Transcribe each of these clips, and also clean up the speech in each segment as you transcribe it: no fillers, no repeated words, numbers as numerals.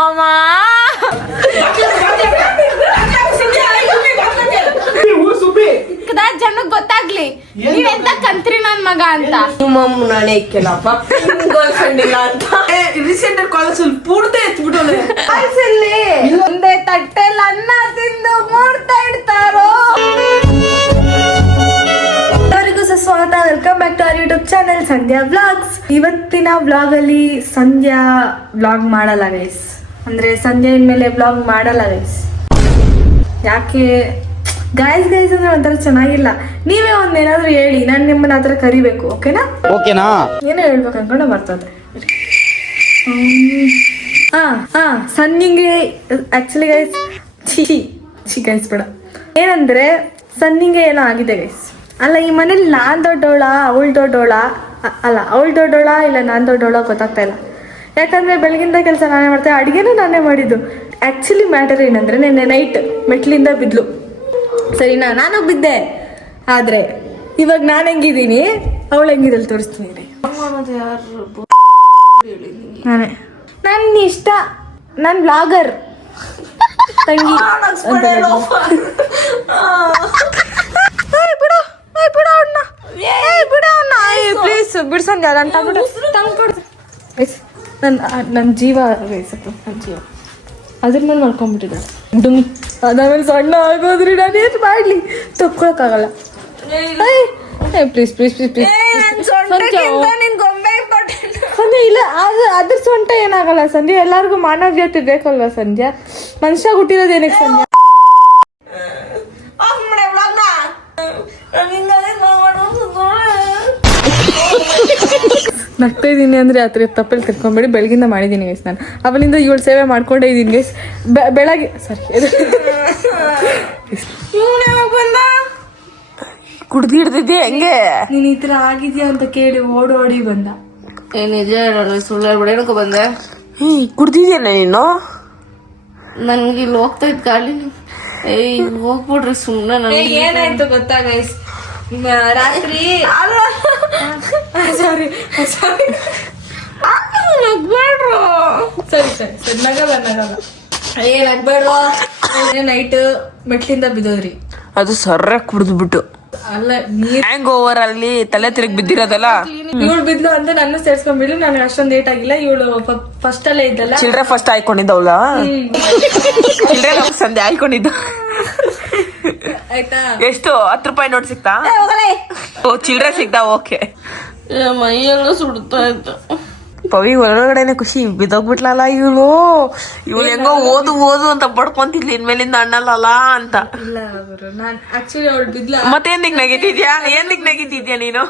ಅಮ್ಮ ಜನಕ್ಕೆ ಗೊತ್ತಾಗ್ಲಿ ನೀವೆಂತ ಕಂತ್ರಿ ನನ್ ಮಗ ಅಂತ. ನಿಮ್ಮಮ್ಮ ನಾಳೆ ಇಕ್ಕೆಲ್ಲಪ್ಪ ಗರ್ಲ್ ಫ್ರೆಂಡ್ ಇಲ್ಲ ಅಂತ ರೀಸೆಂಟ್ ಕಾಲೇಜ್ ಪೂರ್ತಿ ಎತ್ಬಿಟ್ಟೋನೆ. ಒಂದೇ ತಟ್ಟೆಲ್ ಅನ್ನ ತಿಂದು ಮೂಡ್ತಾ ಇಡ್ತಾರೋ. ಎಲ್ಲರಿಗೂ ಸ್ವಾಗತ, welcome back to our YouTube channel Sandhya vlogs. ಇವತ್ತಿನ ವ್ಲಾಗ್ ಅಲ್ಲಿ ಸಂಧ್ಯಾ ವ್ಲಾಗ್ ಮಾಡಲ್ಲ ಗೈಸ್, ಅಂದ್ರೆ ಸಂಧ್ಯಾ ಇನ್ಮೇಲೆ ವ್ಲಾಗ್ ಮಾಡಲ್ಲ ಗೈಸ್. ಯಾಕೆ ಗೈಸ್ ಅಂದ್ರೆ ಒಂಥರ ಚೆನ್ನಾಗಿಲ್ಲ. ನೀವೇ ಒಂದೇನಾದ್ರೂ ಹೇಳಿ, ನಾನು ನಿಮ್ಮನ್ನ ಹತ್ರ ಕರಿಬೇಕು. ಓಕೆನಾ? ಏನೋ ಹೇಳ್ಬೇಕು ಅನ್ಕೊಂಡೆ ಬರ್ತದೆ. ಸನ್ನಿಂಗೆ ಆಕ್ಚುಲಿ ಗೈಸ್ ಗೈಸ್ ಬೇಡ, ಏನಂದ್ರೆ ಸನ್ನಿಂಗೆ ಏನೋ ಆಗಿದೆ ಗೈಸ್. ಅಲ್ಲ, ಈ ಮನೇಲಿ ನಾನ್ ದೊಡ್ಡೋಳ ಅವಳು ದೊಡ್ಡೋಳ, ಅಲ್ಲ ಅವಳು ದೊಡ್ಡೋಳ ಇಲ್ಲ ನಾನ್ ದೊಡ್ಡೋಳ ಗೊತ್ತಾಗ್ತಾ ಇಲ್ಲ. ಯಾಕಂದ್ರೆ ಬೆಳಗಿಂದ ಕೆಲಸ ನಾನೇ ಮಾಡ್ತೇವೆ, ಅಡುಗೆನೂ ನಾನೇ ಮಾಡಿದ್ದು. ಆಕ್ಚುಲಿ ಮ್ಯಾಟರ್ ಏನಂದ್ರೆ ನಿನ್ನೆ ನೈಟ್ ಮೆಟ್ಲಿಂದ ಬಿದ್ಲು, ಸರಿನಾ? ನಾನು ಬಿದ್ದೆ. ಆದ್ರೆ ಇವಾಗ ನಾನು ಹೆಂಗಿದ್ದೀನಿ, ಅವಳು ಹೆಂಗಿದಲ್ಲಿ ತೋರಿಸ್ತೀನಿ. ನಾನೇ ನನ್ನ ಇಷ್ಟ, ನನ್ನ ಬ್ಲಾಗರ್ ತಂಗಿ. ಪ್ಲೀಸ್ ಬಿಡ್ಸಂಗ ನನ್ನ ಜೀವ ನನ್ನ ಜೀವ ಅದ್ರ ಮೇಲೆ ಮಲ್ಕೊಂಡ್ಬಿಟ್ಟಿದ್ದಾಳೆ ಡುಂಗಿ. ಅದಾದ್ಮೇಲೆ ಸಣ್ಣ ಆಗೋದ್ರಿ ನಾನು ಏನು ಮಾಡಲಿ, ತಪ್ಕೊಳಕ್ಕಾಗಲ್ಲ. ಪ್ಲೀಸ್ ಪ್ಲೀಸ್ ಪ್ಲೀಸ್ ಪ್ಲೀಸ್ ಸಂಧ್ಯಾ ಇಲ್ಲ, ಅದ್ರ ಸೊಂಟ ಏನಾಗಲ್ಲ ಸಂಧ್ಯಾ. ಎಲ್ಲರಿಗೂ ಮಾನವೀಯತೆ ಬೇಕಲ್ವಾ ಸಂಧ್ಯಾ? ಮನುಷ್ಯ ಹುಟ್ಟಿರೋದು ಏನಕ್ಕೆ ಸಂಧ್ಯಾ? ನಗ್ತಾ ಇದ್ದೀನಿ ಅಂದ್ರೆ ಆತರ ತಪ್ಪಲ್ಲಿ ತಿಳ್ಕೊಂಬೇಡಿ. ಬೆಳಗಿಂದ ಮಾಡಿದ್ದೀನಿ ಗೈಸ್, ನಾನು ಅವಳಿಂದ ಇವಳು ಸೇವೆ ಮಾಡ್ಕೊಂಡೇ ಇದ್ದೀನಿ ಗೈಸ್. ಬೆಳಗ್ಗೆ ಸಾರಿ ಕುಡ್ದಿಡ್ತಿದ್ದೆ ಹೆಂಗೆ ನೀನ್ ಈ ತರ ಆಗಿದ್ಯಾ ಅಂತ ಕೇಳಿ ಓಡೋಡಿ ಬಂದ. ನಿಜ ಸುಳ್ಳು ಹೇಳ್ಬಿಡ. ಏನಕ್ಕ ಬಂದೆ? ಕುಡ್ದಿದ್ಯಲ್ಲ ನೀನು? ನನ್ಗೆ ಇಲ್ಲಿ ಹೋಗ್ತಾ ಇದ್ ಗಾಳಿ. ಹೋಗ್ಬಿಡ್ರಿ ಸುಮ್ನೆ. ಏನಾಯ್ತು ಗೊತ್ತಾ ಗೈಸ್, ರಾತ್ರಿ ಸಾರಿ ನಗ್ಬೇಡ್ರು. ಸರಿ ಸರಿ ಸರಿ ನಗಲ್ಲ ನಗಲ್ಲ, ನಗ್ಬೇಡ್ರು. ನೈಟ್ ಮೆಟ್ಲಿಂದ ಬಿದ್ದೋದ್ರಿ. ಅದು ಸರ್ರ ಕುಡ್ದ್ಬಿಟ್ಟು ಅಲ್ಲ, ಹ್ಯಾಂಗ್ ಓವರ್ ಅಲ್ಲಿ ತಲೆ ತಿರುಗಿ ಬಿದ್ದಿರೋದಲ್ಲ. ಇವಳು ಬಿದ್ಲು ಅಂತ ನನ್ನ ಸೇರ್ಸ್ಕೊಂಡ್ಬಿಡ್ಲಿ. ನನಗೆ ಅಷ್ಟೊಂದು ಲೇಟ್ ಆಗಿಲ್ಲ. ಇವಳು ಫಸ್ಟ್ ಅಲ್ಲೇ ಇದ್ದಲ್ಲ, ಚಿಲ್ಡ್ರೆ ಫಸ್ಟ್ ಆಯ್ಕೊಂಡಿದ್ದವಲ್ಲ. ಚಿಲ್ಡ್ರೆ ಸಂಧ್ಯಾ ಆಯ್ಕೊಂಡಿದ್ದು. ಆಯ್ತಾ? ಎಷ್ಟು 10 ರೂಪಾಯಿ ನೋಟ್ ಸಿಕ್ತಾ? ಚಿಲ್ಡ್ರೆ ಸಿಕ್ತಾ? ಓಕೆ. ಮೈಯೆಲ್ಲ ಸುಡ್ತಾ ಇತ್ತು. ಪವಿ ಒಳಗಡೆನೆ ಖುಷಿ, ಬಿದ್ದೋಗ್ಬಿಟ್ಲಲ್ಲ ಇವಳು ಹೆಂಗೋ ಓದು ಓದು ಅಂತ ಬಡ್ಕೊಂತಿದ್ಲಿ, ಇನ್ಮೇಲಿಂದ ಅಣ್ಣಲ್ಲ ಅಂತ. ಇಲ್ಲ ಅವರು, ನಾನ್ ಆಕ್ಚುಲಿ ಅವಳು ಬಿದ್ಲ. ಮತ್ತೆ ಏನಿಕ್ ನಗಿತಿದ್ಯಾ ನೀನು?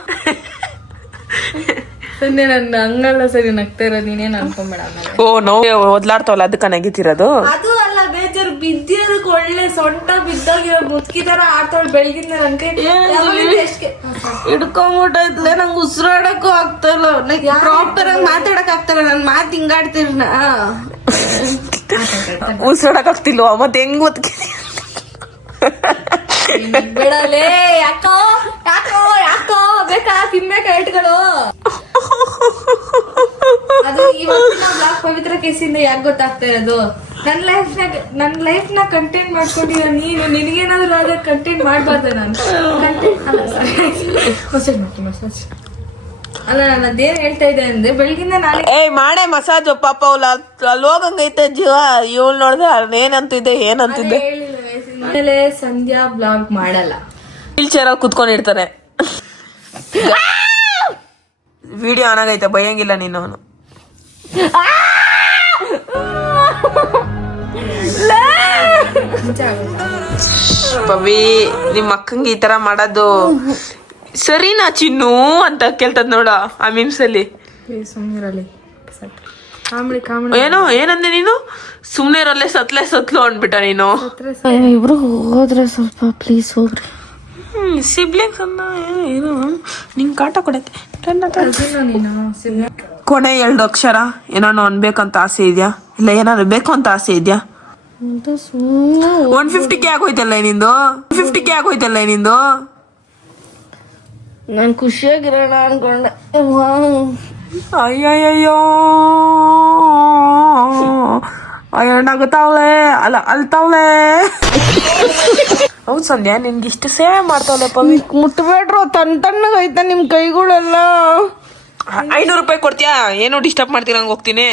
ಸಂಧ್ಯಾ ನನ್ನ ಹಂಗಲ್ಲ ಸರಿ ನಗ್ತಾ ಇರೋದು, ನೀನೇನು ಅನ್ಕೊಂಬೇಡ. ಓ ನೋವು ಓದ್ಲಾಡ್ತಾವಲ್ಲ ಅದಕ್ಕ ನಗಿತಿರೋದು. ಅದು ಅಲ್ಲ, ಬೇಜಾರು ಬಿದ್ದಿರೋದಕ್ಕೆ ಒಳ್ಳೆ ಸೊಂಟ ಬಿದ್ದೋಗಿರೋ ಮುತ್ಕಿ ತರ ಆಡ್ತಾವಳು ಬೆಳಗಿಂದ. ನನ್ ಕೈ ಹಿಡ್ಕೊಂಬಿಟ್ಟೈತ್ಲೆ, ನಂಗೆ ಉಸಿರಾಡಕ್ಕೂ ಆಗ್ತಾ ಇಲ್ಲ. ಪ್ರಾಪರ್ ಆಗಿ ಮಾತಾಡಕ್ ಆಗ್ತಾಯಿಲ್ಲ, ನನ್ ಮಾತು ಹಿಂಗಾಡ್ತೀರ. ಉಸಿರಾಡಕ್ ಆಗ್ತಿಲ್ವ? ಮತ್ತೆ ಹೆಂಗ್ ಒತ್ಕಿ ಬಿಡಲೇ. ಯಾಕೋ ಯಾಕೋ ಯಾಕೋ ಬೇಕಾ ತಿನ್ಬೇಕಾ ಏಟ್ಗಳು? ಅದು ಇವತ್ತಿನ ಬ್ಲಾಗ್ ಪವಿತ್ರ ಕೇಸಿಂದ ಯಾಕೆ ಗೊತ್ತಾಗ್ತಾ ಇರೋದು? ನನ್ನ ಲೈಫ್ ನ ಕಂಟೆಂಟ್ ಮಾಡ್ಕೊಂಡಿರೋ ನೀನು, ನಿನಗೇನಾದ್ರು ಅದ ಕಂಟೆಂಟ್ ಮಾಡ್ಬಾರ್ದು. ನಾನು ಮಸಾಜ್ ಅಲ್ಲ, ನಾನು ಅದೇನ್ ಹೇಳ್ತಾ ಇದ್ದೆ ಅಂದ್ರೆ ಬೆಳಗಿಂದ ನಾನು ಮಾಡೇ ಮಸಾಜ್. ಪಾಪ ಅಲ್ಲಿ ಹೋಗಂಗೈತೆ ಜೀವ. ಇವಳು ನೋಡ್ದೆ ಏನಂತಿದ್ದೆ ಏನಂತಿದ್ದೆ. ಆಮೇಲೆ ಸಂಧ್ಯಾ ಬ್ಲಾಗ್ ಮಾಡಲ್ಲ, ವೀಲ್ ಚೇರ್ ಅಲ್ಲಿ ಕುತ್ಕೊಂಡಿರ್ತಾರೆ. ವಿಡಿಯೋ ಆನ್ ಆಗೈತೆ, ಭಯಂಗಿಲ್ಲ ನೀನು. ಅವನು ಪವಿ, ನಿಮ್ಮ ಅಕ್ಕಂಗೆ ಈ ತರ ಮಾಡೋದು ಸರಿನಾ ಚಿನ್ನು ಅಂತ ಕೇಳ್ತದ್ ನೋಡ ಆ ಮೀಮ್ಸ್ ಅಲ್ಲಿ. ಏನೋ ಏನಂದೆ ನೀನು? ಸುಮ್ನೆ ಇರಲ್ಲೇ ಸತ್ಲು ಅಂದ್ಬಿಟ್ಟ ನೀನು. ಇಬ್ರು ಹೋದ್ರೆ ಸ್ವಲ್ಪ ಪ್ಲೀಸ್ ಹೋಗ್ರಿ. ಸಿಬ್ಲಿಂಗ್ಸ್ ಅನ್ನ ಏನು ನಿಂಗೆ ಕಾಟ ಕೊಡತ್ತೆ. ಕೊನೆ 2 ಅಕ್ಷರ ಏನಾನು ಅನ್ಬೇಕಂತ ಆಸೆ ಇದೆಯಾ? ಇಲ್ಲ ಏನಾದ್ರು ಬೇಕು ಅಂತ ಆಸೆ ಇದೆಯಾ? 150K ಆಗೋಯ್ತಲ್ಲ ನಿಂದು. ನಾನು ಖುಷಿಯಾಗಿರೋಣ ಅನ್ಕೊಂಡೆ. ಅಯ್ಯಯ್ಯೋ ಅಯ್ಯೋ ನಗುತ್ತಾವಳೆ ಅಲ್ಲ ಅಲ್ತಾವಳೆ. ಹೌದು ಸಂಧ್ಯಾ, ನಿನ್ಗೆ ಇಷ್ಟು ಸೇವೆ ಮಾಡ್ತಾವಳೆ ಪವಿ. ಮುಟ್ಬೇಡ್ರು, ತಣ್ಣಗೈತ ನಿಮ್ ಕೈಗಳೆಲ್ಲ. 500 ರೂಪಾಯಿ ಕೊಡ್ತೀಯಾ? ಏನು ಡಿಸ್ಟರ್ಬ್ ಮಾಡ್ತೀರ, ಹಂಗೆ ಹೋಗ್ತೀನಿ.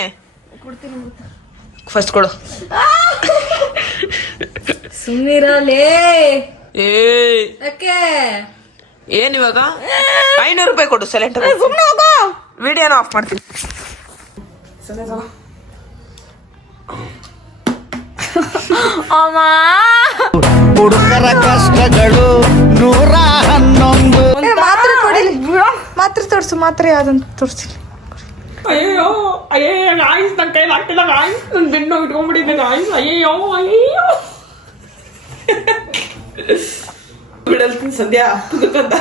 ಫಸ್ಟ್ ಕೊಡು. ಸುಮ್ಮನಿರಲೇ. ಏ ಯಾಕೆ ಏನ್ ಇವಾಗ 500 ರೂಪಾಯಿ ಕೊಡು. ಸೈಲೆಂಟ್ ವಿಡಿಯೋನ ಆಫ್ ಮಾಡ್ತೀನಿ. ಹುಡುಗರ ಕಷ್ಟಗಳು 111. ಮಾತ್ರೆ ಕೊಡಿಲಿ, ಮಾತ್ರೆ ತೋರ್ಸು. ಮಾತ್ರೆ ಯಾವ್ದಂತ ತೋರ್ಸಿ. ಅಯ್ಯೋ ಅಯ್ಯೋ ಗಾಯ್ಸ್, ನನ್ನ ಕೈಲಿ ಆಗ್ತಿಲ್ಲ ಗಾಯ್ಸ್. ನನ್ನ ಬೆನ್ನು ಇಟ್ಕೊಂಡ್ಬಿಟ್ಟಿದ್ದೆ ಗಾಯ್ಸ್. ಅಯ್ಯೋ ಅಯ್ಯೋ ಬಿಡಲ್ತೀನಿ ಸಂಧ್ಯಾ ಕುದಕಂತ.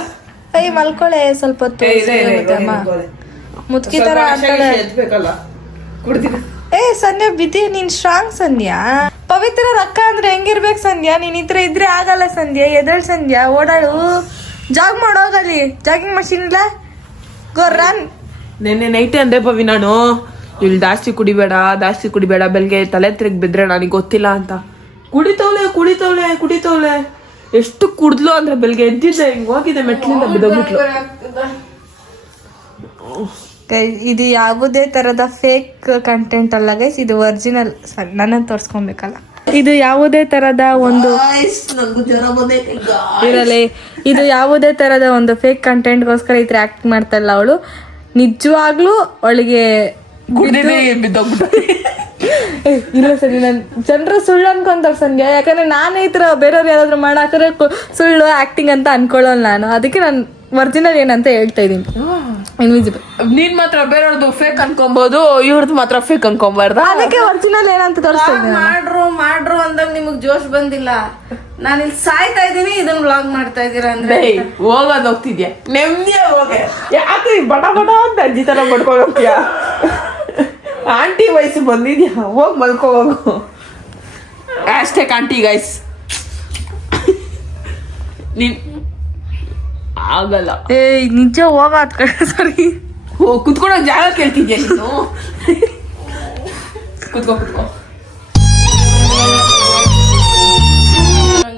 ಅಯ್ಯ ಮಲ್ಕೊಳೆ ಸ್ವಲ್ಪ ಹೊತ್ತು. ಮುತ್ಕಿ ತರ ಆಡ್ತಾಳೆ. ಕುಡ್ತೀನಿ. ಸಂಧ್ಯಾ ಬಿದ್ದಿ, ನೀನ್ ಸ್ಟ್ರಾಂಗ್ ಸಂಧ್ಯಾ. ಪವಿತ್ರ ರೊಕ್ಕ ಅಂದ್ರೆ ಹೆಂಗಿರ್ಬೇಕು ಸಂಧ್ಯಾ? ನೀನ್ ಇದ್ರೆ ಇದ್ರೆ ಆಗಲ್ಲ ಸಂಧ್ಯಾ. ಎದಳ್ ಸಂಧ್ಯಾ, ಓಡಾಡು, ಜಾಗ್ ಮಾಡೋಗಲ್ಲಿ. ಜಾಗಿಂಗ್ ಮಷೀನ್ ಇಲ್ಲ, ಗೋ ರನ್. ನೆನ್ನೆ ನೈಟೇ ಅಂದೆ ಪವಿ ನಾನು, ಇಲ್ಲಿ ಜಾಸ್ತಿ ಕುಡಿಬೇಡ ಬೆಳಗ್ಗೆ ತಲೆ ತಿರುಗಿ ಬಿದ್ರೆ ನನಗೆ ಗೊತ್ತಿಲ್ಲ ಅಂತ. ಕುಡಿತವಳೆ ಎಷ್ಟು ಕುಡ್ದ್ಲು ಅಂದ್ರೆ ಬೆಳಗ್ಗೆ ಎದ್ದಿದ್ದೆ, ಹಿಂಗ್ ಹೋಗಿದೆ ಮೆಟ್ಲಿಂದ ಬಿದ್ದೋಗ್ಬಿಟ್ಲು. ಇದು ಯಾವುದೇ ತರದ ಫೇಕ್ ಕಂಟೆಂಟ್ ಅಲ್ಲ ಗೈಸ್, ಇದು ಒರಿಜಿನಲ್. ನನ್ನ ತೋರ್ಸ್ಕೊಬೇಕಲ್ಲ. ಇದು ಯಾವುದೇ ತರದ ಒಂದು ಇರಲಿ, ಇದು ಯಾವುದೇ ತರದ ಒಂದು ಫೇಕ್ ಕಂಟೆಂಟ್ಗೋಸ್ಕರ ಈ ತರ ಆಕ್ಟ್ ಮಾಡ್ತಾಯಿಲ್ಲ ಅವಳು. ನಿಜವಾಗ್ಲೂ ಅವಳಿಗೆ ಇಲ್ಲ ಸರಿ, ನನ್ ಜನರು ಸುಳ್ಳು ಅನ್ಕೊಂತಾರೆ ಸಂಧ್ಯಾ. ಯಾಕಂದ್ರೆ ನಾನೇ ಈ ತರ ಬೇರೆಯವ್ರು ಯಾರಾದ್ರೂ ಮಾಡಾಕರೆ ಸುಳ್ಳು ಆಕ್ಟಿಂಗ್ ಅಂತ ಅನ್ಕೊಳ್ಳಲ್ಲ ನಾನು. ಅದಕ್ಕೆ ನಾನು ಒರಿಜಿನಲ್ ಏನಂತ ಹೇಳ್ತಾ ಇದೀನಿ. ಇನ್ವಿಸಿಬಲ್. ನೀನ್ ಮಾತ್ರ ಬೇರೆಯವ್ರದ್ದು ಫೇಕ್ ಅನ್ಕೊಬಹುದು, ಇವ್ರದ್ದು ಮಾತ್ರ ಫೇಕ್ ಅನ್ಕೊಂಬಾರ್ದ. ಅದಕ್ಕೆ ಒರಿಜಿನಲ್ ಏನಂತ ತೋರಿಸ್ತಾ ಇದ್ದೀನಿ. ಮಾಡ್ರು ಅಂದಾಗ ನಿಮಗ್ ಜೋಶ್ ಬಂದಿಲ್ಲ. ನಾನು ಇಲ್ಲಿ ಸಾಯ್ತಾ ಇದೀನಿ, ಇದನ್ನ ವ್ಲಾಗ್ ಮಾಡ್ತಾ ಇದೀರಾ ಅಂದ್ರೆ ಹೋಗೋದ್ ಹೋಗ್ತಿದ್ಯಾ ನೆಮ್ಮದಿಯ ಹೋಗೆ. ಯಾಕೆ ಬಡ ಅಂತ ಅಜ್ಜಿ ತರ ಮಾಡ್ಕೊಂಡು ಹೋಗ್ತೀಯ? ಆಂಟಿ ವಯಸ್ಸು ಬಂದಿದ್ಯಾ, ಹೋಗ್ ಮಲ್ಕೋ ಹೋಗು. Hashtag aunty guys. ನೀನ್ ಆಗಲ್ಲ. ನಿಜ ಹೋಗ ಅದ್ ಕಡೆ ಸರಿ. ಕುತ್ಕೊಳಕ್ ಜಾಗ ಕೇಳ್ತಿದ್ಯಾ ನೀನು? ಕುತ್ಕೋ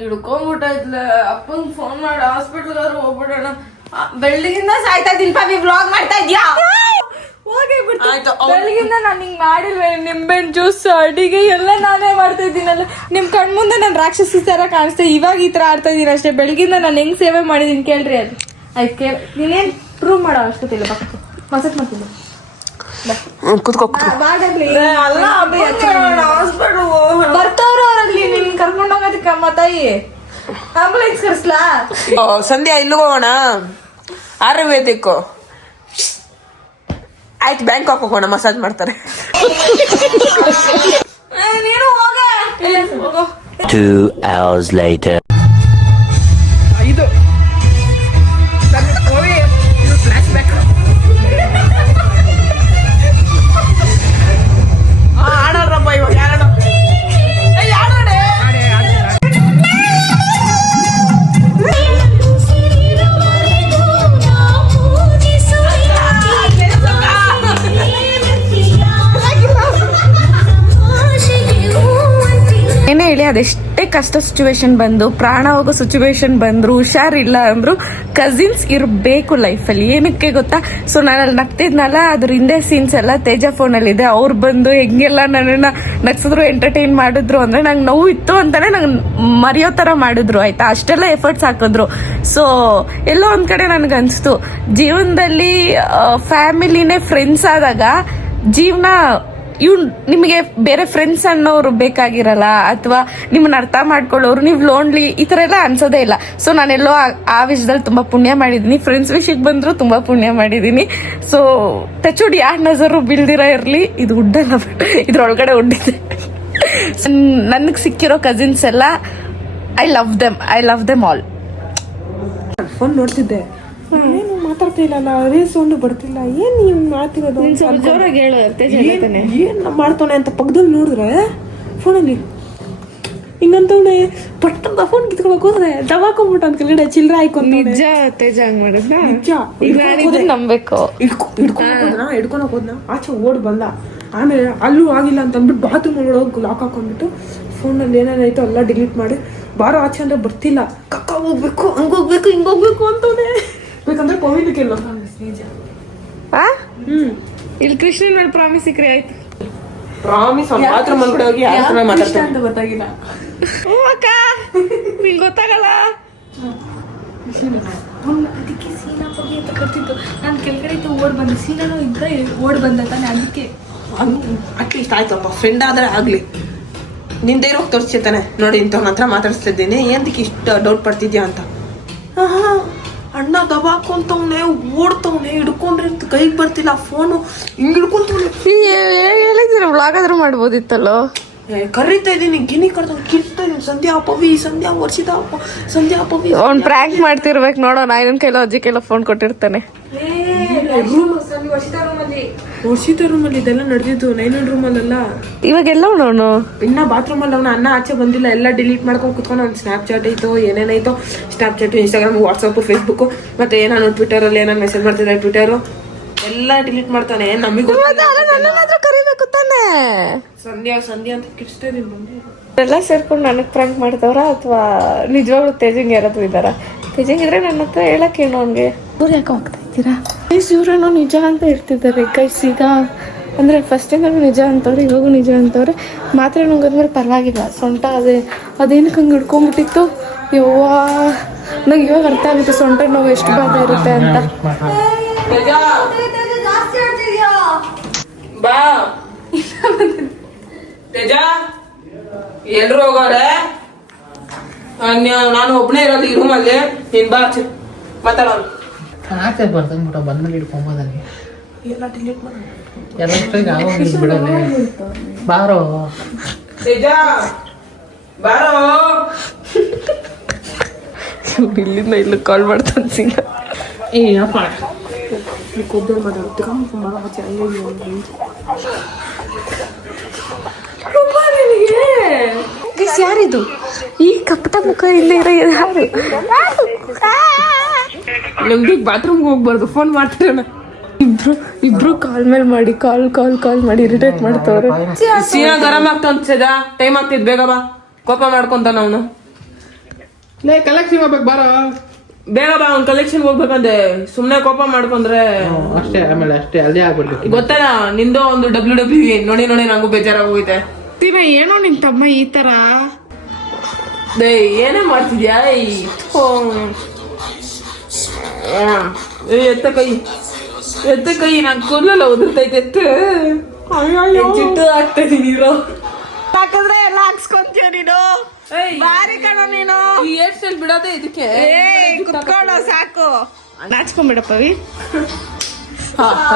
ಹಿಡ್ಕೊಂಡ್ಬಿಟ್ಟೈತ್ಲ. ಅಪ್ಪಂಗ್ ಫೋನ್ ಮಾಡಿ ಹಾಸ್ಪಿಟಲ್ ಹೋಗ್ಬಿಡೋಣ. ಬೆಳ್ಳಿಗಿಂದ ಸಾಯ್ತಾ ಇದೀನಿ ಪವಿ, ವ್ಲಾಗ್ ಮಾಡ್ತಾ ಇದ್ಯಾ? ಬೆಳಗಿಂದ ನಾನು ಹಿಂಗ್ ಮಾಡಿಲ್ವೇ? ನಿಂಬೆಹಣ್ಣು ಜ್ಯೂಸ್, ಅಡಿಗೆ ಎಲ್ಲ ನಾನೇ ಮಾಡ್ತಾ ಇದ್ದೀನಲ್ಲ. ನಿಮ್ ಕಣ್ ಮುಂದೆ ನಾನು ರಾಕ್ಷಸಿ ತರ ಕಾಣಿಸ್ತೆ. ಇವಾಗ ಈ ತರ ಆಡ್ತಾ ಇದೀನಿ ಅಷ್ಟೇ. ಬೆಳಗಿಂದ ನಾನು ಹೆಂಗ್ ಸೇವೆ ಮಾಡಿದೀನಿ ಕೇಳ್ರಿ. ಅದು ಆಯ್ತು, ನೀನೇನ್ ಪ್ರೂವ್ ಮಾಡೋ ಅಷ್ಟೊತ್ತಿಲ್ಲ. ಮಸಾಜ್ ಮಾಡ್ತೀನಿ, ಬರ್ತವ್ರು ಅವರಲ್ಲಿ. ನಿನ್ ಕರ್ಕೊಂಡ್ ಹೋಗೋದಕ್ಕೆ ಅಮ್ಮ ತಾಯಿ ಆಂಬುಲೆನ್ಸ್ ಕರ್ಸ್ಲಾ? ಸಂಧ್ಯಾ ಇಲ್ಲೂ ಹೋಗೋಣ, ಆಯುರ್ವೇದಿಕ್. ಆಯ್ತು, ಬ್ಯಾಂಕಾಕ್ ಹೋಗೋಣ, ಮಸಾಜ್ ಮಾಡ್ತಾರೆ. ನೀನು ಹೋಗೋ. 2 hours later. ಇದು ಫ್ಲಾಶ್ ಬ್ಯಾಕ್. ಆಡೋರಪ್ಪ ಇವಾಗ ಯಾರು ಏನೇ ಹೇಳಿ, ಅದೆಷ್ಟೇ ಕಷ್ಟ ಸಿಚುವೇಶನ್ ಬಂದು, ಪ್ರಾಣ ಹೋಗೋ ಸಿಚುವೇಶನ್ ಬಂದ್ರು, ಹುಷಾರಿಲ್ಲ ಅಂದ್ರು ಕಸಿನ್ಸ್ ಇರಬೇಕು ಲೈಫಲ್ಲಿ. ಏನಕ್ಕೆ ಗೊತ್ತಾ? ಸೊ ನಾನು ಅಲ್ಲಿ ನಗ್ತಿದ್ನಲ್ಲ, ಅದ್ರ ಹಿಂದೆ ಸೀನ್ಸ್ ಎಲ್ಲ ತೇಜ ಫೋನಲ್ಲಿ ಇದೆ. ಅವ್ರು ಬಂದು ಹೆಂಗೆಲ್ಲ ನನ್ನನ್ನ ನಗ್ಸಿದ್ರು, ಎಂಟರ್ಟೈನ್ ಮಾಡಿದ್ರು ಅಂದ್ರೆ ನಂಗೆ ನೋವು ಇತ್ತು ಅಂತಾನೆ ನಂಗೆ ಮರೆಯೋ ತರ ಮಾಡಿದ್ರು. ಆಯ್ತಾ, ಅಷ್ಟೆಲ್ಲ ಎಫರ್ಟ್ಸ್ ಹಾಕಿದ್ರು. ಸೊ ಎಲ್ಲೋ ಒಂದ್ ಕಡೆ ನನ್ಗನ್ಸ್ತು, ಜೀವನದಲ್ಲಿ ಫ್ಯಾಮಿಲಿನೇ ಫ್ರೆಂಡ್ಸ್ ಆದಾಗ ಜೀವನ ನಿಮಗೆ ಬೇರೆ ಫ್ರೆಂಡ್ಸ್ ಅನ್ನೋರು ಬೇಕಾಗಿರಲ್ಲ, ಅಥವಾ ನಿಮ್ಮನ್ನ ಅರ್ಥ ಮಾಡ್ಕೊಳ್ಳೋರು, ನೀವು ಲೋನ್ಲಿ ಈ ತರ ಎಲ್ಲ ಅನ್ಸೋದೇ ಇಲ್ಲ. ಸೊ ನಾನೆಲ್ಲೋ ಆ ವಿಷಯದಲ್ಲಿ ತುಂಬಾ ಪುಣ್ಯ ಮಾಡಿದೀನಿ. ಫ್ರೆಂಡ್ಸ್ ವಿಷಯಕ್ಕೆ ಬಂದ್ರು ತುಂಬಾ ಪುಣ್ಯ ಮಾಡಿದೀನಿ. ಸೊ ಟಚುಡ್ ಯಾರ್ ನಜರು ಬೀಳ್ದಿರ ಇರ್ಲಿ, ಇದು ಉಡ್ಡಲ್ಲ, ಇದ್ರೊಳಗಡೆ ಉಡ್ಡಿದೆ. ನನ್ಗೆ ಸಿಕ್ಕಿರೋ ಕಸಿನ್ಸ್ ಎಲ್ಲ I love them all. Phone ನೋಡ್ತಿದ್ದೆ, ಏನು ಮಾತಾಡ್ತಿಲ್ಲ, ರೀಲ್ಸ್ ಒಂದು ಬರ್ತಿಲ್ಲ, ಏನ್ ನೀವ್ ಮಾಡ್ತಿರೋದು? ಏನ್ ಮಾಡ್ತಾನೆ ಅಂತ ಪಕ್ಕದಲ್ಲಿ ನೋಡಿದ್ರೆ ಫೋನಲ್ಲಿ ಹಿಂಗಂತವ್ನೆ ಪಟ್ಟದ ಫೋನ್ ಕಿತ್ಕೊಳಕ್ ಹೋದ್ರೆ ದವಾಕೊಂಬಿಟ್ಟು ಅಂತ ಕೆಳಗಡೆ ಚಿಲ್ಲರೆ ಹಾಕೊಂಡು ನಿಜ ತೇಜ ಹಂಗ್ ಮಾಡಿದ್ನ ನಿಜ ನಂಬೇಕು ಹಿಡ್ಕೊಳಕ್ ಹೋದ್ನ ಆಚೆ ಓಡ್ ಬಂದ. ಆಮೇಲೆ ಅಲ್ಲೂ ಆಗಿಲ್ಲ ಅಂತ ಅಂದ್ಬಿಟ್ಟು ಬಾತ್ರೂಮ್ ಒಳಗಡೆ ಹೋಗಿ ಲಾಕ್ ಹಾಕೊಂಡ್ಬಿಟ್ಟು ಫೋನಲ್ಲಿ ಏನೇನಾಯ್ತು ಎಲ್ಲ ಡಿಲೀಟ್ ಮಾಡಿ ಬಾರೋ ಆಚೆ ಅಂದ್ರೆ ಬರ್ತಿಲ್ಲ. ಕಕ್ಕ ಹೋಗ್ಬೇಕು ಹಂಗೋಗ್ಬೇಕು ಹಿಂಗೋಗ್ಬೇಕು ಅಂತವ್ನೆ. ಬೇಕಂದ್ರೆ ಪವಿನ ಕೇಳೋ ನಿಜ. ಇಲ್ಲಿ ಕೃಷ್ಣನ್ ಮೇಲೆ ಪ್ರಾಮಿಸ್ ಸಿಕ್ರಿ ಆಯ್ತು. ಪ್ರಾಮಿಸ್ ಬಾತ್ರೂಮ್ ಒಳಗಡೆ ಹೋಗಿ ಯಾರ ಹತ್ರ ಮಾತಾಡ್ತಾನೆ ಅಂತ ಗೊತ್ತಾಗಿಲ್ಲ. ಅಕ್ಕ ನಿಂಗೆ ಗೊತ್ತಾಗಲ್ಲ. ಅದಕ್ಕೆ ಸೀನಾ ಪವಿ ಅಂತ ಕರ್ತಿತ್ತು. ನಾನು ಕೆಳಗಡೆ ಇತ್ತು ಓಡ್ ಬಂದೆ. ಸೀನಾನು ಇದ್ರೆ ಓಡ್ ಬಂದ ತಾನೆ. ಅದಕ್ಕೆ ಅಟ್ಲೀಸ್ಟ್ ಆಯ್ತಪ್ಪ ಫ್ರೆಂಡ್ ಆದ್ರೆ ಆಗ್ಲಿ. ನಿನ್ ಧೈರ್ಯ ಹೋಗಿ ತೋರಿಸ್ತಾನೆ ನೋಡಿ ಇಂಥವ್ನ ಹತ್ರ ಮಾತಾಡಿಸ್ತಿದ್ದೀನಿ ಏನಕ್ಕೆ ಇಷ್ಟು ಡೌಟ್ ಪಡ್ತಿದ್ಯಾ ಅಂತ. ಅಣ್ಣ ದಬಾಕೊಂತವ್ನೆ ಓಡ್ತವ್ನೆ ಹಿಡ್ಕೊಂಡ್ರೆ ಕೈಗೆ ಬರ್ತಿಲ್ಲ ಫೋನು ಹಿಂಗ್ ಹಿಡ್ಕೊಂತವ್ನೆ. ಹೇಳಿದ್ರೆ ವ್ಲಾಗ್ ಆದ್ರೂ ಮಾಡ್ಬೋದಿತ್ತಲ್ಲೋ. ಕರೀತಾ ಇದೀನಿ ಗಿನಿ ಕರ್ದವ್ನು ಕಿರ್ತಾ ಇದೀನಿ. ಸಂಧ್ಯಾ ಪವಿ ಸಂಧ್ಯಾ ವರ್ಷಿದ ಸಂಧ್ಯಾ ಪವಿ. ಅವ್ನ್ ಪ್ರ್ಯಾಂಕ್ ಮಾಡ್ತಿರ್ಬೇಕು ನೋಡೋ. ನಾ ಇನ್ನೊಂದ್ ಕೈಲೋ ಅಜ್ಜಿ ಕೈಲೋ ಫೋನ್ ಕೊಟ್ಟಿರ್ತಾನೆ. ವರ್ಷಿತ ರೂಮಲ್ಲಿ ಇದೆಲ್ಲ ನಡೆದಿದ್ದು. 9 ರೂಮಲ್ಲೆಲ್ಲ ಇವಾಗೆಲ್ಲ ಅವನು ಇನ್ನ ಬಾತ್ರೂಮ್ ಅಲ್ಲಿ ಅವನ ಅನ್ನ ಆಚೆ ಬಂದಿಲ್ಲ. ಎಲ್ಲ ಡಿಲೀಟ್ ಮಾಡ್ಕೊಂಡು ಕುತ್ಕೊಂಡು ಅವ್ನು ಸ್ನ್ಯಾಪ್ಚಾಟ್ ಐತೋ ಏನೇನಾಯ್ತೋ. ಸ್ನ್ಯಾಪ್ಚಾಟ್ ಇನ್ಸ್ಟಾಗ್ರಾಮ್ ವಾಟ್ಸಪ್ ಫೇಸ್ಬುಕ್ ಮತ್ತೆ ಏನಾನು ಟ್ವಿಟರ್ ಅಲ್ಲಿ ಏನಾನು ಮೆಸೇಜ್ ಮಾಡ್ತಿದ್ದಾರೆ ಟ್ವಿಟರ್ ಎಲ್ಲ ಡಿಲೀಟ್ ಮಾಡ್ತಾನೆ. ನಮಗೆ ಕರಿಬೇಕು ತಾನೆ. ಸಂಧ್ಯಾ ಸಂಧ್ಯಾ ಅಂತ ಕಿಡಿಸ್ತಾ ಇದೀನಿ. ಎಲ್ಲ ಸೇರ್ಕೊಂಡು ನನಗೆ ಪ್ರ್ಯಾಂಕ್ ಮಾಡ್ತವ್ರ ಅಥವಾ ನಿಜವಾಗ್ಲೂ ತೇಜಂಗ್ ಯಾರಾದ್ರೂ ಇದ್ದಾರ? ತೇಜಂಗ್ ಇದ್ರೆ ನನ್ನ ಹತ್ರ ಹೇಳಕ್ಕೇನು ಅವ್ನಿಗೆ. ಅವ್ರು ಯಾಕೆ ಹೋಗ್ತಾ ಇದ್ದೀರಾ ಗೈಸ್? ಇವ್ರೇನೋ ನಿಜ ಅಂತ ಇರ್ತಿದ್ದಾರೆ ಗೈಸ್. ಈಗ ಅಂದರೆ ಫಸ್ಟಿಂದಲೂ ನಿಜ ಅಂತವ್ರೆ, ಇವಾಗೂ ನಿಜ ಅಂತವ್ರೆ. ಮಾತ್ರೆ ನುಂಗದ್ಮೇಲೆ ಪರವಾಗಿಲ್ಲ. ಸೊಂಟ ಅದೇನಕ್ಕೆ ಹಂಗೆ ಹಿಡ್ಕೊಂಡ್ಬಿಟ್ಟಿತ್ತು. ಯವ್ವ ನಂಗೆ ಇವಾಗ ಅರ್ಥ ಆಗುತ್ತೆ ಸೊಂಟ ನೋವು ಎಷ್ಟು ಬಾಧೆ ಇರುತ್ತೆ ಅಂತ. ಬಾ ತೇಜ ಎಲ್ರು ಹೋಗೋರೆ. ನಾನು ಒಬ್ಬನೇ ಇರೋದು ಈ ರೂಮಲ್ಲಿ. ನೀನ್ ಬಾ ಮಾತಾಡೋಣ. ಆಚೆ ಬರ್ದಂಗ್ಬಿಟ್ಟು ಬಂದ್ಮೇಲೆ ಹಿಡ್ಕೊಂಬೋದಲ್ಲಿ ಎಲ್ಲ ಡಿಲೀಟ್ ಮಾಡಿ ಎಲ್ಲ ಆಗೋಗಿಲ್ಲ ಬಿಡೋದು. ಬಾರೋ ತೇಜ ಬಾರೋ. ಇಲ್ಲಿಂದ ಇಲ್ಲಿ ಕಾಲ್ ಮಾಡ್ತಾನೆ ಸಿಂಗ. ಏನಪ್ಪ ಕೊಬ್ಬರಿ ಮಾತಾಡುತ್ತೆ ಯಾರಿದು ಈ ಕಪಟ ಮುಖ ಇಲ್ಲ ಇರೋ ಯಾರು? ನಮ್ಗೆ ಬಾತ್ರೂಮ್ಗೆ ಹೋಗ್ಬಾರ್ದು ಫೋನ್ ಮಾಡ್ತಿರೋಣ. ಇಬ್ರು ಕಾಲ್ ಮೇಲೆ ಮಾಡಿ ಕಾಲ್ ಮಾಡಿ ಇರಿಟೇಟ್ ಮಾಡ್ತವ್ರೆ. ಸೀನಾ ಗರಂ ಆಗ್ತಾ ಅನ್ಸದ. ಟೈಮ್ ಆಗ್ತಿದ್ ಬೇಗ ಬಾ. ಕೋಪ ಮಾಡ್ಕೊಂತಾನ ಅವನು. ಕಲೆಕ್ಷನ್ ಹೋಗ್ಬೇಕು ಬಾರೋ. ಬೇಗ ಬಾ ಅವ್ನ್ ಕಲೆಕ್ಷನ್ ಹೋಗ್ಬೇಕಂದ್ರೆ. ಸುಮ್ನೆ ಕೋಪ ಮಾಡ್ಕೊಂಡ್ರೆ ಅಷ್ಟೇ. ಆಮೇಲೆ ಅಷ್ಟೇ ಅಲ್ಲೇ ಆಗ್ಬಿಡ್ಬೇಕು. ಗೊತ್ತಲ್ಲ ನಿಂದು ಒಂದು WWE ನೋಡಿ ನಂಗೂ ಬೇಜಾರಾಗೋಗಿದೆ. ಏನೋ ನಿಮ್ ತಮ್ಮ ಈ ತರ ಏನೇ ಮಾಡ್ತಿದ್ಯಾ? ಎತ್ತ ಕೈ ನಾನ್ ಕೊಲ್ಲಲ್ಲ ಉದುರ್ತೈತೆ. ಚಿಟ್ಟು ಆಗ್ತಾ ಇದೀನಿ. ಹಾಕಿದ್ರೆ ಎಲ್ಲ ಹಾಕ್ಸ್ಕೊಂತೀಯ ನೀನು. ಬಾರಿ ಕಣ ನೀನು. ಈ ಹೇರ್ ಸ್ಟೈಲ್ ಬಿಡೋದೇ ಇದಕ್ಕೆ. ಕುತ್ಕೊಳ್ಳೋ ಸಾಕು. ನಾಚ್ಕೊಂಬಿಡ ಪವಿ.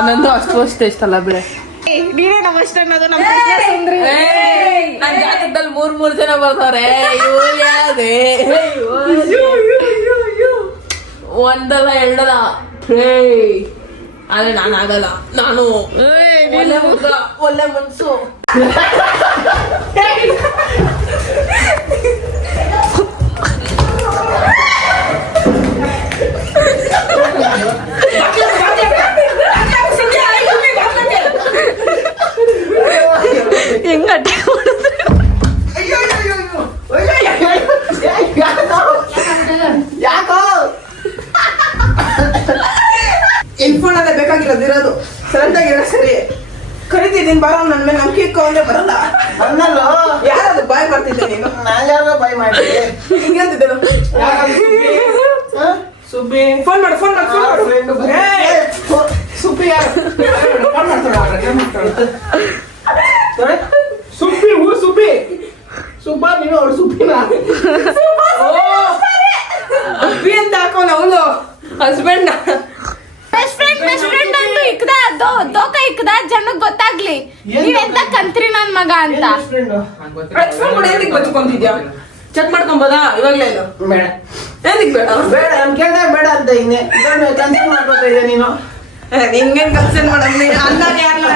ನಂದು ಅಷ್ಟು ಇಷ್ಟಲ್ಲ ಬಿಡೆ. ನೀನೇ ನಮ್ಮಷ್ಟ ಅನ್ನೋದು ನಮ್ಮ ನನ್ ಜಾತಕದಲ್ಲಿ 3 ಜನ ಬರ್ತಾರೆ. ಒಂದಲ್ಲ ಎರಡಲ್ಲ. ಆದ್ರೆ ನಾನು ಆಗಲ್ಲ. ನಾನು ಒಳ್ಳೆ ಮನ್ಸು. ಹೆಂಗ ಇನ್ಫೋನ್ ಅಲ್ಲೇ ಬೇಕಾಗಿರೋದಿರೋದು. ಸರಿಯಾಗಿರೋ ಸರಿ ಕರಿತಿದ್ದೀನಿ ಬಾರೋ. ನನ್ನ ಮೇಲೆ ನಂಬಿಕೆ ಇಕ್ಕೋ ಅಂದ್ರೆ ಬರಲ್ಲ. ಅನ್ನಲ್ಲೋ ಯಾರಾದ್ರು ಬಾಯ್ ಮಾಡ್ತಿದ್ದೆ ನೀನು? ನಾನು ಯಾರೋ ಬಾಯ್ ಮಾಡಿ ಹಿಂಗಂತಿದ್ದರು. ಸುಬ್ಬಿ ಫೋನ್ ಮಾಡು. ಸುಬ್ಬಿ ಯಾರು ಫೋನ್ ಮಾಡ್ತಾಳೆ. ಸುಬ್ಬಿ ಸುಬ್ಬ ನೀನು ಅವಳು ಸುಬ್ಬಿನ ಸುಬ್ಬಿ ಅಂತ ಹಾಕೋಣ. ಅವಳು ಹಸ್ಬೆಂಡ್ ಬೆಸ್ಟ್ ಫ್ರೆಂಡ್ ಅಂತ ಇಕ್ಕದ ದೋಖ ಇಕ್ಕದ ಜನಕ್ಕೆ ಗೊತ್ತಾಗ್ಲಿ ನೀವೆಂತ ಕಂತ್ರಿ ನನ್ ಮಗ ಅಂತ. ಏನಕ್ಕೆ ಬಚ್ಕೊಂತಿದ್ಯಾ? ಚೆಕ್ ಮಾಡ್ಕೊಂಬೋದಾ ಇವಾಗ್ಲೇ? ಇಲ್ಲ ಬೇಡ. ಏನಕ್ಕೆ ಬೇಡ? ಬೇಡ ನಾನು ಕೇಳ್ದಾಗ ಬೇಡ ಅಂತ ಇನ್ನೇ ಕನ್ಸರ್ನ್ ಮಾಡ್ಕೊತಾ ಇದ್ದೆ ನೀನು. ಹಿಂಗೇನ್ ಕನ್ಸರ್ನ್ ಮಾಡಮ್. ಅಂದಾಗ ಯಾರಲ್ಲ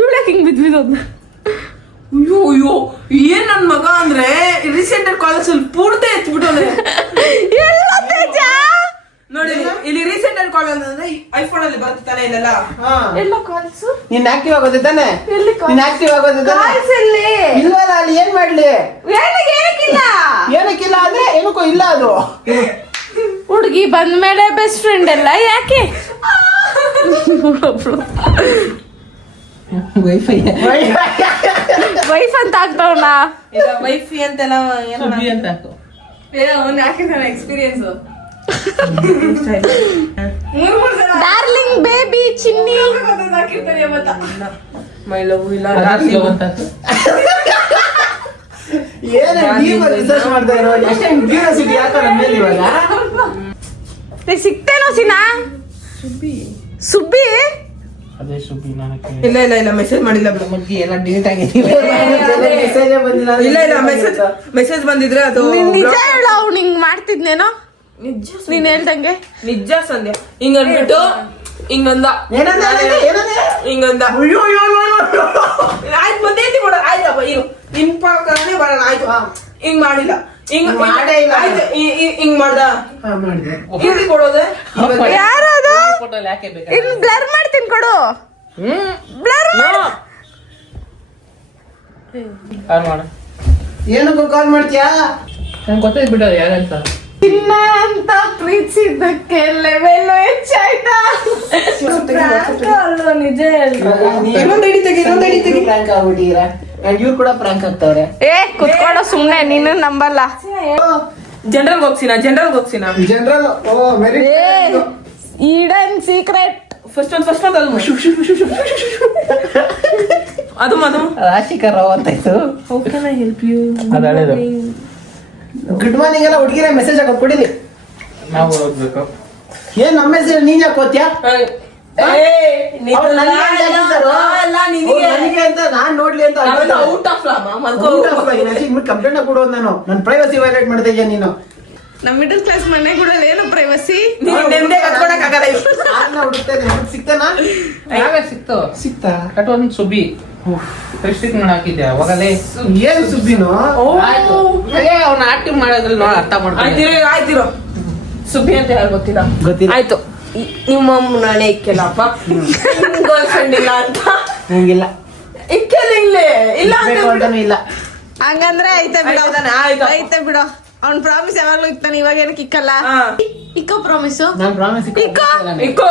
ಇವಳಕ್ಕೆ ಹಿಂಗ್ ಬಿದ್ವಿದೋದ್ನ ಅಯ್ಯೋ ಅಯ್ಯೋ ಏನ್ ನನ್ ಮಗ ಅಂದ್ರೆ ರೀಸೆಂಟ್ ಕಾಲೇಜ್ ಅಲ್ಲಿ ಪೂರ್ತಿ ಎತ್ಬಿಟ್ಟವ್ರೆ. ಎಲ್ಲ ತೇಜ ನೋಡಿ ಇಲ್ಲಿ ರೀಸೆಂಟ್ ಕಾಲೇಜ್ ಅಂದ್ರೆ ಐಫೋನ್ ಅಲ್ಲಿ ಬರ್ತಾನೆ ಇಲ್ಲಲ್ಲ. ಎಲ್ಲ ಕಾಲ್ಸು ನೀನ್ ಆಕ್ಟಿವ್ ಆಗೋದು ತಾನೆ? ಎಲ್ಲಿ ನೀನ್ ಆಕ್ಟಿವ್ ಆಗೋದು ತಾನೆ? ಕಾಲ್ಸ್ ಎಲ್ಲಿ ಇಲ್ವಲ್ಲ, ಅಲ್ಲಿ ಏನ್ ಮಾಡ್ಲಿ? ಏನಕ್ಕಿಲ್ಲ ಏನಕ್ಕಿಲ್ಲ ಅಂದ್ರೆ ಏನಕ್ಕೂ ಇಲ್ಲ ಅದು. ಹುಡುಗಿ ಬಂದ್ಮೇಲೆ ಬೆಸ್ಟ್ ಫ್ರೆಂಡ್ ಎಲ್ಲ ಯಾಕೆ ವೈಫೈ ವೈಫ್ ಅಂತ ಆಗ್ತಾವಣ್ಣ ವೈಫಿ ಅಂತೆಲ್ಲ ಅಂತ ಹಾಕು. Experience darling baby Chinni my love ಇಲ್ಲ ಏನ ನೀವು ರಿಸರ್ಚ್ ಮಾಡ್ತಾ ಇರೋ? ಎಷ್ಟೇ ಕ್ಯೂರಿಯಾಸಿಟಿ ಯಾಕ ನಮ್ಮ ಮೇಲೆ ಇವಾಗ? ಸಿಗ್ತೇನೋ ಸಿನಾ ಸುಬ್ಬಿ ಅದೇ ಸುಬ್ಬಿ ನನಗೆ ಇಲ್ಲ ಇಲ್ಲ ಇಲ್ಲ ಮೆಸೇಜ್ ಮಾಡಿಲ್ಲ ಬಗ್ಗೆ ಎಲ್ಲ ಡಿಲೀಟ್ ಆಗಿದೆ. ಮೆಸೇಜ್ ಬಂದಿಲ್ಲ. ಇಲ್ಲ ಇಲ್ಲ ಮೆಸೇಜ್ ಬಂದಿದ್ರೆ ಅದು ನಿಜ ಹೇಳ ಅವ್ನು ಹಿಂಗ್ ಮಾಡ್ತಿದ್ನೇನೋ ನೀನ್ ಹೇಳ್ದಂಗೆ ನಿಜ ಸಂಧ್ಯಾ ಹಿಂಗ ಅಂದ್ಬಿಟ್ಟು ಹಿಂಗಂದ ಏನಂದ ಹಿಂಗಂದ ಅಯ್ಯೋ ಅಯ್ಯೋ ಅಯ್ಯೋ. ಆಯ್ತು ಮತ್ತೆ ಎತ್ತಿ ಕೊಡ ಆಯ್ತಪ್ಪ ಇರು ನಿನ್ ಪ್ರಕಾರನೇ ಬರೋಣ ಆಯ್ತು ಹಿಂಗ್ ಮಾಡಿಲ್ಲ ಹಿಂಗ್ ಮಾಡೇ ಇಲ್ಲ. ಆಯ್ತು ಹಿಂಗ್ ಮಾಡ್ದ ಹಾ ಮಾಡಿದೆ. ಇಲ್ಲಿ ಕೊಡೋದೆ ಯಾರದು ಫೋಟೋ ಯಾಕೆ ಬೇಕು? ಇನ್ ಬ್ಲರ್ ಮಾಡ್ತೀನಿ ಕೊಡು ಬ್ಲರ್ ಕಾಲ್ ಮಾಡು. ಏನಕ್ಕೂ ಕಾಲ್ ಮಾಡ್ತೀಯಾ? ನಂಗೆ ಗೊತ್ತಾಯ್ತು ಬಿಡೋದು ಯಾರಂತ. ಚಿನ್ನ ಅಂತ ಪ್ರೀತಿಸಿದ್ದಕ್ಕೆ ಲೆವೆಲ್ ಹೆಚ್ಚಾಯ್ತಾ ಅಲ್ವಾ ನಿಜ ಇನ್ನೊಂದ್ ಐಡಿ ತೆಗಿ ಪ್ರಾಂಕ್ ಆಗ್ಬಿಟ್ಟಿರ. ಇವ್ರು ಕೂಡ ಪ್ರಾಂಕ್ ಆಗ್ತಾವ್ರೆ. ಏ ಕುತ್ಕೊಳ್ಳೋ ಸುಮ್ನೆ ನೀನು ನಂಬಲ್ಲ ಜನರಲ್ ಹೋಗ್ಸಿನ general oh very hidden secret first ಒಂದು ಅದು ಅದು ರಾಶಿಕಾ ರಾವ್ ಅಂತ ಇತ್ತು. How can I help you ಅದು ಹಳೇದು. ಗುಡ್ ಮಾರ್ನಿಂಗ್ ಎಲ್ಲ ಹುಡುಗಿರ ಮೆಸೇಜ್ ಹಾಕೋ ಕೊಡಿಲಿ. ನಾವು ಓದ್ಬೇಕು. ಏನ್ ನಮ್ಮ ಮೆಸೇಜ್ ನೀನ್ ಯಾಕೆ ಓದ್ತೀಯಾ? ಅವ್ರು ನನಗೆ ಹಾಕಿದ್ದಾರೋ? ಅವ್ರು ನನಗೆ ಅಂತ ನಾನ್ ನೋಡ್ಲಿ ಅಂತ ಔಟ್ ಆಫ್ ಕಂಪ್ಲೇಂಟ್ ಕೊಡೋದು ನಾನು. ನನ್ನ ಪ್ರೈವಸಿ ವೈಲೇಟ್ ಮಾಡ್ತಾ ಇದೀಯ ನೀನು. ನಮ್ ಮಿಡಲ್ ಕ್ಲಾಸ್ ಮನೆ ಕೂಡ ಏನು ಪ್ರೈವಸಿ ನೆಮ್ಮದಿ ಕಟ್ಕೊಡಕ್ ಆಗಲ್ಲ ಹುಡುಕ್ತಾ ಇದ್ದೀನಿ. ಸಿಗ್ತಾನಾ? ಯಾವೇ ಸಿಕ್ತು ಸಿಗ್ತಾ ಕಟ್ಟೊಂದು ಸುಬ್ಬಿ ರೆಸ್ಟ್ರಿಕ್ಟ್ ಮಾಡಿ ಹಾಕಿದ್ದೆ ಅವಾಗಲೇ ಏನ್ ಸುಬ್ಬಿನು? ಆಯ್ತು ಅದೇ ಅವ್ನ ಆಕ್ಟಿವ್ ಮಾಡೋದ್ರಲ್ಲಿ ನೋಡಿ ಅರ್ಥ ಮಾಡ್ಕೊಂಡು ಆಯ್ತಿರೋ ಸುಬ್ಬಿ ಅಂತ ಹೇಳ್ಬೋತಿಲ್ಲ ಗೊತ್ತಿಲ್ಲ. ಆಯ್ತು ನಿಮ್ಮ ನಾಳೆ ಇಕ್ಕೆಲ್ಲಪ್ಪ ಗರ್ಲ್ ಫ್ರೆಂಡ್ ಇಲ್ಲ ಅಂತ ನಂಗಿಲ್ಲ. ಇಕ್ಕೆಲ್ಲ ಇಲ್ಲೇ ಇಲ್ಲ ಅಂತ ಬೇಕು ಅಂತಾನೂ ಇಲ್ಲ. ಹಂಗಂದ್ರೆ ಐತೆ ಬಿಡೋ ಆಯ್ತು. ಐತೆ ಬಿಡೋ ಅವ್ನ್ ಪ್ರಾಮಿಸ್ ಯಾವಾಗ್ಲೂ ಇಕ್ತಾನೆ ಇವಾಗ ಏನಕ್ಕೆ ಇಕ್ಕಲ್ಲ ಇಕ್ಕೋ ಪ್ರಾಮಿಸು ನಾನು ಪ್ರಾಮಿಸ್ ಇಕ್ಕೋ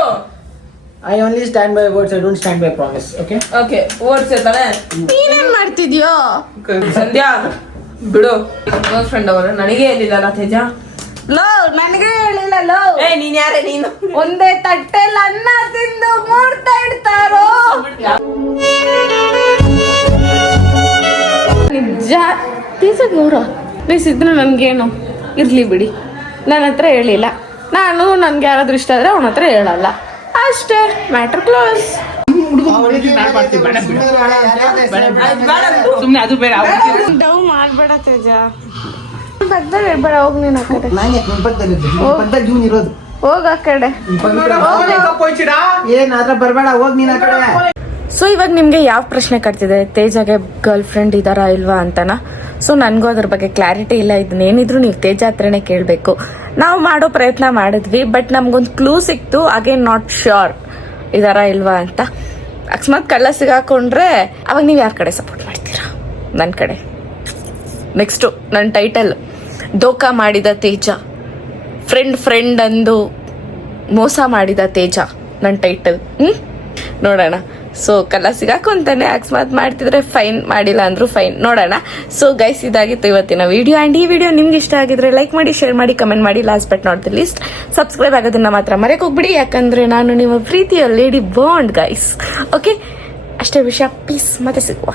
I only stand by words. I don't stand by promise. Okay okay ಓಡ್ಸೇತಾನೆ ನೀನೇನ್ ಮಾಡ್ತಿದ್ಯೋ ಸಂಧ್ಯಾ ಬಿಡು ಗರ್ಲ್ ಫ್ರೆಂಡ್ ಅವರು ನನಗೆ ಹೇಳಿಲ್ಲ ತೇಜ ಲೋ ನನಗೆ ಹೇಳಿಲ್ಲ ಲೋ ನೀನ್ ಯಾರೇ ನೀನು ಒಂದೇ ತಟ್ಟೆಲ್ ಅನ್ನ ತಿಂದು ಮೂಡ್ತಾ ಇಡ್ತಾರೋ ನಿಜ ತೀಸಕ್ ನೂರು ಬೇಸಿದ್ರೆ ನನ್ಗೇನು ಇರ್ಲಿ ಬಿಡಿ ನನ್ನ ಹತ್ರ ಹೇಳಿಲ್ಲ. ನಾನು ನನ್ಗೆ ಯಾರಾದ್ರೂ ಇಷ್ಟ ಆದ್ರೆ ಅವನ ಹತ್ರ ಹೇಳಲ್ಲ ಅಷ್ಟೇ. Matter close. ಸುಮ್ನೆ ಅದು ಬೇಡ ಡವ್ ಮಾಡ್ಬೇಡ ತೇಜ ಪಕ್ಕದಲ್ಲಿ ಹೇಳ್ಬೇಡ ಹೋಗ್ ನೀನ್ ಆ ಕಡೆ ಜೂನ್ ಇರೋದು. ಹೋಗ ಆ ಕಡೆ ಏನ್ ಅದ್ರ ಬರ್ಬೇಡ, ಹೋಗ್ ನೀನ್ ಆ ಕಡೆ. ಸೊ ಇವಾಗ ನಿಮಗೆ ಯಾವ ಪ್ರಶ್ನೆ ಕಟ್ತಿದೆ, ತೇಜಾಗೆ ಗರ್ಲ್ ಫ್ರೆಂಡ್ ಇದ್ದಾರಾ ಇಲ್ವಾ ಅಂತನಾ? ಸೊ ನನಗೂ ಅದ್ರ ಬಗ್ಗೆ ಕ್ಲಾರಿಟಿ ಇಲ್ಲ. ಇದನ್ನೇನಿದ್ರು ನೀವು ತೇಜ ಹತ್ರನೇ ಕೇಳಬೇಕು. ನಾವು ಮಾಡೋ ಪ್ರಯತ್ನ ಮಾಡಿದ್ವಿ, ಬಟ್ ನಮ್ಗೊಂದು ಕ್ಲೂ ಸಿಕ್ತು. ಅಗೇನ್ ನಾಟ್ ಶ್ಯೂರ್ ಇದಾರಾ ಇಲ್ವಾ ಅಂತ. ಅಕಸ್ಮಾತ್ ಕಳ್ಳ ಸಿಗಾಕೊಂಡ್ರೆ ಅವಾಗ ನೀವು ಯಾರ ಕಡೆ ಸಪೋರ್ಟ್ ಮಾಡ್ತೀರಾ? ನನ್ನ ಕಡೆ. ನೆಕ್ಸ್ಟು ನನ್ನ ಟೈಟಲ್ ದೋಖಾ ಮಾಡಿದ ತೇಜ, ಫ್ರೆಂಡ್ ಅಂದು ಮೋಸ ಮಾಡಿದ ತೇಜ ನನ್ನ ಟೈಟಲ್. ನೋಡೋಣ. ಸೊ ಕಲ್ಲ ಸಿಗಾಕೊಂತಾನೆ, ಅಕಸ್ಮಾತ್ ಮಾಡ್ತಿದ್ರೆ ಫೈನ್, ಮಾಡಿಲ್ಲ ಅಂದ್ರೂ ಫೈನ್, ನೋಡೋಣ. ಸೊ ಗೈಸ್, ಇದಾಗಿತ್ತು ಇವತ್ತಿನ ವಿಡಿಯೋ. ಆ್ಯಂಡ್ ಈ ವಿಡಿಯೋ ನಿಮ್ಗೆ ಇಷ್ಟ ಆಗಿದ್ರೆ ಲೈಕ್ ಮಾಡಿ, ಶೇರ್ ಮಾಡಿ, ಕಮೆಂಟ್ ಮಾಡಿ. Last but not the least subscribe ಆಗೋದನ್ನ ಮಾತ್ರ ಮರೆಯಕ್ಕೆ ಹೋಗ್ಬಿಡಿ, ಯಾಕಂದ್ರೆ ನಾನು ನಿಮ್ಮ ಪ್ರೀತಿಯ ಲೇಡಿ ಬಾಂಡ್ ಗೈಸ್. ಓಕೆ, ಅಷ್ಟೇ ವಿಷಯ. ಪೀಸ್, ಮತ್ತೆ ಸಿಗುವ.